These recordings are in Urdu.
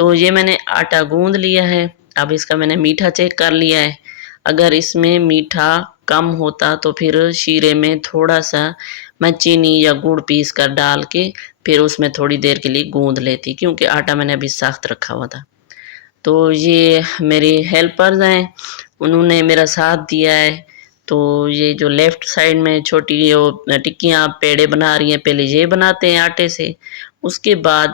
تو یہ میں نے آٹا گوندھ لیا ہے. اب اس کا میں نے میٹھا چیک کر لیا ہے. اگر اس میں میٹھا کم ہوتا تو پھر شیرے میں تھوڑا سا میں چینی یا گڑ پیس کر ڈال کے پھر اس میں تھوڑی دیر کے لیے گوندھ لیتی، کیونکہ آٹا میں نے ابھی سخت رکھا ہوا تھا. تو یہ میری ہیلپرز ہیں، انہوں نے میرا ساتھ دیا ہے. تو یہ جو لیفٹ سائڈ میں چھوٹی ٹکیاں پیڑے بنا رہی ہیں، پہلے یہ بناتے ہیں آٹے سے، اس کے بعد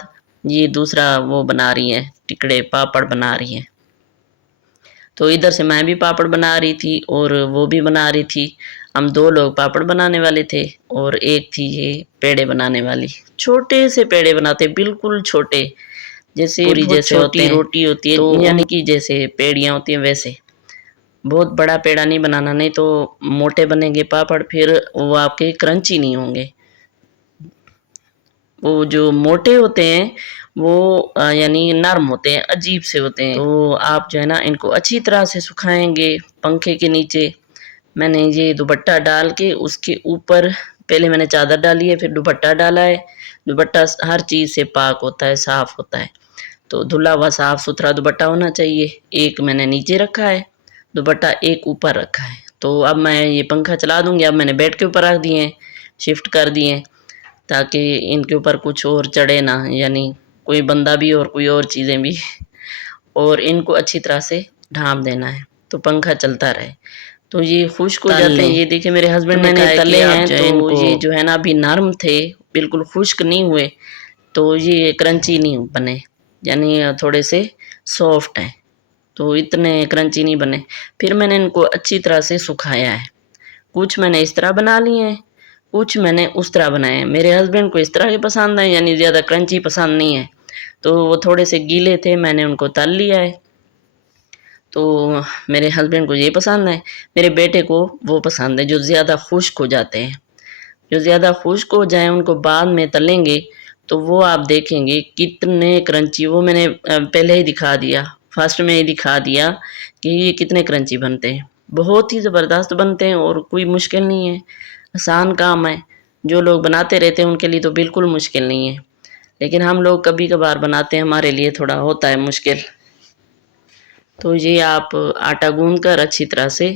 یہ دوسرا وہ بنا رہی ہیں، ٹکڑے پاپڑ بنا رہی ہیں. تو ادھر سے میں بھی پاپڑ بنا رہی تھی اور وہ بھی بنا رہی تھی. ہم 2 لوگ پاپڑ بنانے والے تھے اور ایک تھی یہ پیڑے بنانے والی. چھوٹے سے پیڑے بناتے، بالکل چھوٹے، جیسے پوری جیسے چھوٹی روٹی ہوتی ہے، یعنی کہ جیسے پیڑیاں ہوتی ہیں ویسے. بہت بڑا پیڑا نہیں بنانا، نہیں تو موٹے بنیں گے پاپڑ، پھر وہ آپ کے کرنچی نہیں ہوں گے. وہ جو موٹے ہوتے ہیں وہ یعنی نرم ہوتے ہیں، عجیب سے ہوتے ہیں. تو آپ جو ہے نا ان کو اچھی طرح سے سکھائیں گے پنکھے کے نیچے. میں نے یہ دوپٹہ ڈال کے اس کے اوپر پہلے میں نے چادر ڈالی ہے، پھر دوپٹہ ڈالا ہے. دوپٹہ ہر چیز سے پاک ہوتا ہے، صاف ہوتا ہے. تو دھلا ہوا صاف ستھرا دوپٹہ ہونا چاہیے. ایک میں نے نیچے رکھا ہے دوپٹہ، ایک اوپر رکھا ہے. تو اب میں یہ پنکھا چلا دوں گی. اب میں نے بیڈ کے اوپر رکھ دیے ہیں، شفٹ کر دیے ہیں، تاکہ ان کے اوپر کچھ اور چڑھے نہ، یعنی کوئی بندہ بھی اور کوئی اور چیزیں بھی. اور ان کو اچھی طرح سے ڈھانپ دینا ہے تو پنکھا چلتا رہے. تو یہ خشک ہو جاتے ہیں. یہ دیکھیں میرے ہسبینڈ نے تلے ہیں تو یہ جو ہے نا ابھی نرم تھے، بالکل خشک نہیں ہوئے، تو یہ کرنچی نہیں بنے، یعنی تھوڑے سے سافٹ ہیں، تو اتنے کرنچی نہیں بنے. پھر میں نے ان کو اچھی طرح سے سکھایا ہے. کچھ میں نے اس طرح بنا لیے ہیں، کچھ میں نے اس طرح بنائے ہیں. میرے ہسبینڈ کو اس طرح کے پسند ہیں، یعنی زیادہ کرنچی پسند نہیں ہے، تو وہ تھوڑے سے گیلے تھے، میں نے ان کو تل لیا ہے. تو میرے ہسبینڈ کو یہ پسند ہے. میرے بیٹے کو وہ پسند ہے جو زیادہ خشک ہو جاتے ہیں. جو زیادہ خشک ہو جائیں ان کو بعد میں تلیں گے تو وہ آپ دیکھیں گے کتنے کرنچی. وہ میں نے پہلے ہی دکھا دیا، فرسٹ میں ہی دکھا دیا کہ یہ کتنے کرنچی بنتے ہیں. بہت ہی زبردست بنتے ہیں اور کوئی مشکل نہیں ہے، آسان کام ہے. جو لوگ بناتے رہتے ہیں ان کے لیے تو بالکل مشکل نہیں ہے، لیکن ہم لوگ کبھی کبھار بناتے ہیں، ہمارے لیے تھوڑا ہوتا ہے مشکل. تو یہ آپ آٹا گوندھ کر اچھی طرح سے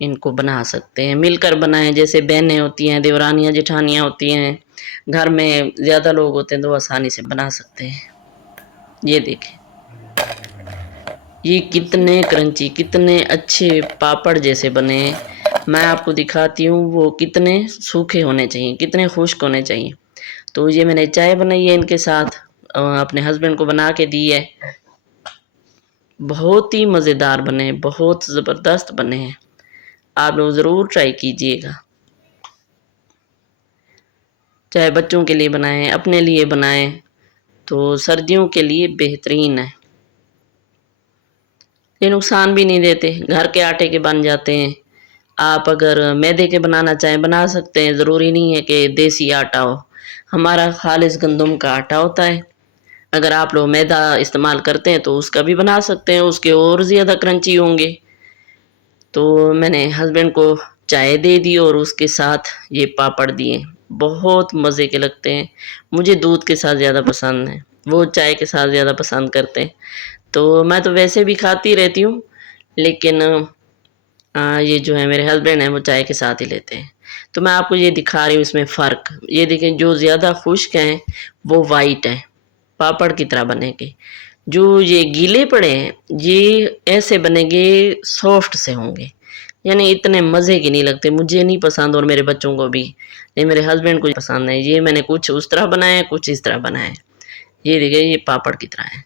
ان کو بنا سکتے ہیں. مل کر بنائیں، جیسے بہنیں ہوتی ہیں، دیورانیاں جٹھانیاں ہوتی ہیں، گھر میں زیادہ لوگ ہوتے ہیں تو آسانی سے بنا سکتے ہیں. یہ دیکھیں یہ کتنے کرنچی، کتنے اچھے پاپڑ جیسے بنے ہیں. میں آپ کو دکھاتی ہوں وہ کتنے سوکھے ہونے چاہیے، کتنے خشک ہونے چاہیے. تو یہ میں نے چائے بنائی ہے ان کے ساتھ، اپنے ہسبینڈ کو بنا کے دی ہے. بہت ہی مزیدار بنے، بہت زبردست بنے ہیں. آپ لوگ ضرور ٹرائی کیجئے گا. چاہے بچوں کے لیے بنائیں، اپنے لیے بنائیں، تو سردیوں کے لیے بہترین ہے. یہ نقصان بھی نہیں دیتے، گھر کے آٹے کے بن جاتے ہیں. آپ اگر میدے کے بنانا چاہیں بنا سکتے ہیں، ضروری نہیں ہے کہ دیسی آٹا ہو. ہمارا خالص گندم کا آٹا ہوتا ہے. اگر آپ لوگ میدا استعمال کرتے ہیں تو اس کا بھی بنا سکتے ہیں، اس کے اور زیادہ کرنچی ہوں گے. تو میں نے ہسبینڈ کو چائے دے دی اور اس کے ساتھ یہ پاپڑ دیے. بہت مزے کے لگتے ہیں. مجھے دودھ کے ساتھ زیادہ پسند ہیں، وہ چائے کے ساتھ زیادہ پسند کرتے ہیں. تو میں تو ویسے بھی کھاتی رہتی ہوں، لیکن یہ جو ہے میرے ہسبینڈ ہیں وہ چائے کے ساتھ ہی لیتے ہیں. تو میں آپ کو یہ دکھا رہی ہوں اس میں فرق. یہ دیکھیں جو زیادہ خشک ہیں وہ وائٹ ہیں، پاپڑ کی طرح بنے گے. جو یہ گیلے پڑے ہیں یہ ایسے بنے گے، سافٹ سے ہوں گے، یعنی اتنے مزے کے نہیں لگتے. مجھے نہیں پسند اور میرے بچوں کو بھی، یہ میرے ہسبینڈ کو پسند ہے. یہ میں نے کچھ اس طرح بنایا ہے، کچھ اس طرح بنایا ہے. یہ دیکھیں یہ پاپڑ کی طرح ہے.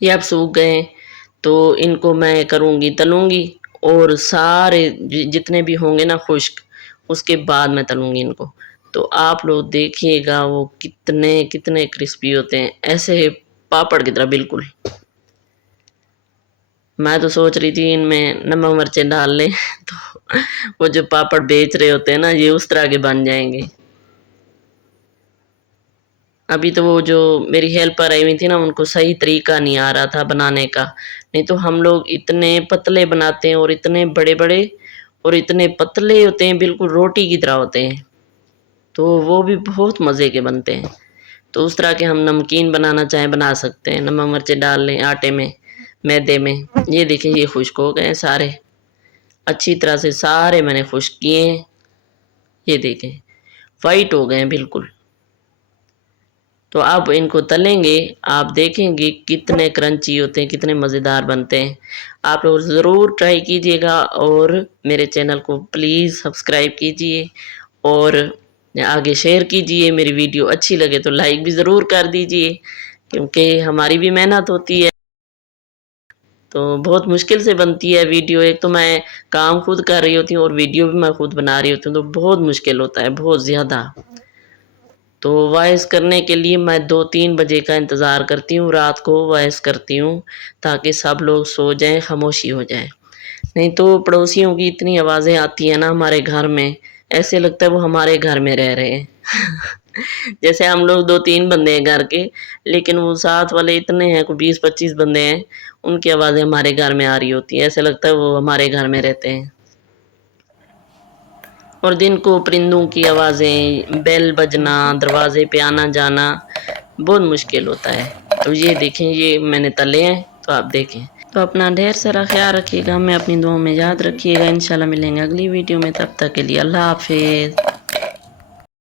یہ اب سوکھ گئے تو ان کو میں کروں گی، تلوں گی، اور سارے جتنے بھی ہوں گے نا خشک، اس کے بعد میں تلوں گی ان کو. تو آپ لوگ دیکھیے گا وہ کتنے کتنے کرسپی ہوتے ہیں، ایسے پاپڑ کی طرح بالکل. میں تو سوچ رہی تھی ان میں نمک مرچیں ڈال لیں تو وہ جو پاپڑ بیچ رہے ہوتے ہیں نا یہ اس طرح کے بن جائیں گے. ابھی تو وہ جو میری ہیلپر آئی ہوئی تھی نا ان کو صحیح طریقہ نہیں آ رہا تھا بنانے کا. نہیں تو ہم لوگ اتنے پتلے بناتے ہیں اور اتنے بڑے بڑے اور اتنے پتلے ہوتے ہیں، بالکل روٹی کی طرح ہوتے ہیں. تو وہ بھی بہت مزے کے بنتے ہیں. تو اس طرح کے ہم نمکین بنانا چاہیں بنا سکتے ہیں. نمک مرچیں ڈال لیں آٹے میں، میدے میں. یہ دیکھیں یہ خشک ہو گئے ہیں سارے، اچھی طرح سے سارے میں نے خشک کیے ہیں. یہ دیکھیں وائٹ ہو گئے ہیں بالکل. تو آپ ان کو تلیں گے، آپ دیکھیں گے کتنے کرنچی ہوتے ہیں، کتنے مزیدار بنتے ہیں. آپ لوگ ضرور ٹرائی کیجئے گا اور میرے چینل کو پلیز سبسکرائب کیجئے اور آگے شیئر کیجئے. میری ویڈیو اچھی لگے تو لائک بھی ضرور کر دیجئے، کیونکہ ہماری بھی محنت ہوتی ہے. تو بہت مشکل سے بنتی ہے ویڈیو. ایک تو میں کام خود کر رہی ہوتی ہوں اور ویڈیو بھی میں خود بنا رہی ہوتی ہوں، تو بہت مشکل ہوتا ہے، بہت زیادہ. تو وائس کرنے کے لیے میں 2-3 بجے کا انتظار کرتی ہوں، رات کو وائس کرتی ہوں تاکہ سب لوگ سو جائیں، خاموشی ہو جائے. نہیں تو پڑوسیوں کی اتنی آوازیں آتی ہیں نا ہمارے گھر میں، ایسے لگتا ہے وہ ہمارے گھر میں رہ رہے ہیں. جیسے ہم لوگ 2-3 بندے ہیں گھر کے، لیکن وہ ساتھ والے اتنے ہیں، کوئی 20-25 بندے ہیں، ان کی آوازیں ہمارے گھر میں آ رہی ہوتی ہیں. ایسے لگتا ہے وہ ہمارے گھر میں رہتے ہیں. اور دن کو پرندوں کی آوازیں، بیل بجنا، دروازے پہ آنا جانا بہت مشکل ہوتا ہے. تو یہ دیکھیں یہ میں نے تلے ہیں، تو آپ دیکھیں. تو اپنا ڈھیر سارا خیال رکھیے گا، ہمیں اپنی دعاؤں میں یاد رکھیے گا. انشاءاللہ ملیں گے اگلی ویڈیو میں، تب تک کے لیے اللہ حافظ.